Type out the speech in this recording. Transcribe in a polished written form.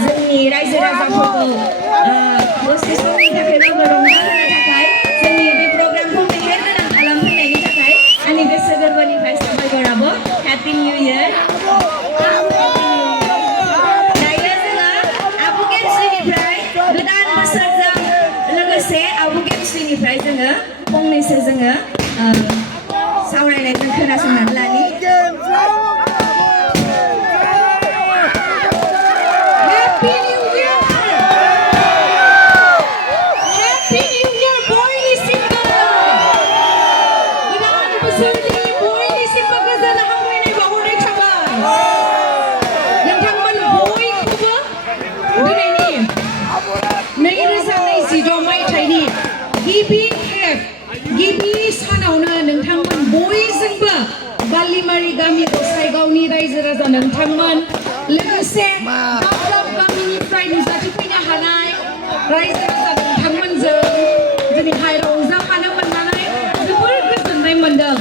जोंनि रायजो राजाफोरखौ दसे समनि थाखायबाबो रंजाहोनो थाखाय जोंनि बे प्रग्रामखौ मेहेरगोनां खालामफैनायनि थाखाय आंनि गोसो गोरबोनिफ्राय साबायखर आब' हेपि निउ इयार दायो जोङो आब' गेमस्रिनिफ्राय गोदान बोसोरजों लोगोसे आब' गेमस्रिनिफ्राय जोङो फंनैसो जोङो सावरायनायजों खोनासंनानै लानि गिबि सानावनो नोंथांमोन बयजोंबो बालिमारि गामि गसाइगावनि रायजो राजा नोंथांमोन लोगोसे दाब दाब गामिनिफ्राय नुजाथिफैनो हानाय रायजो राजा नोंथांमोनजों दिनैहाय रंजाफानो मोननानै जोबोर गोजोननाय मोनदों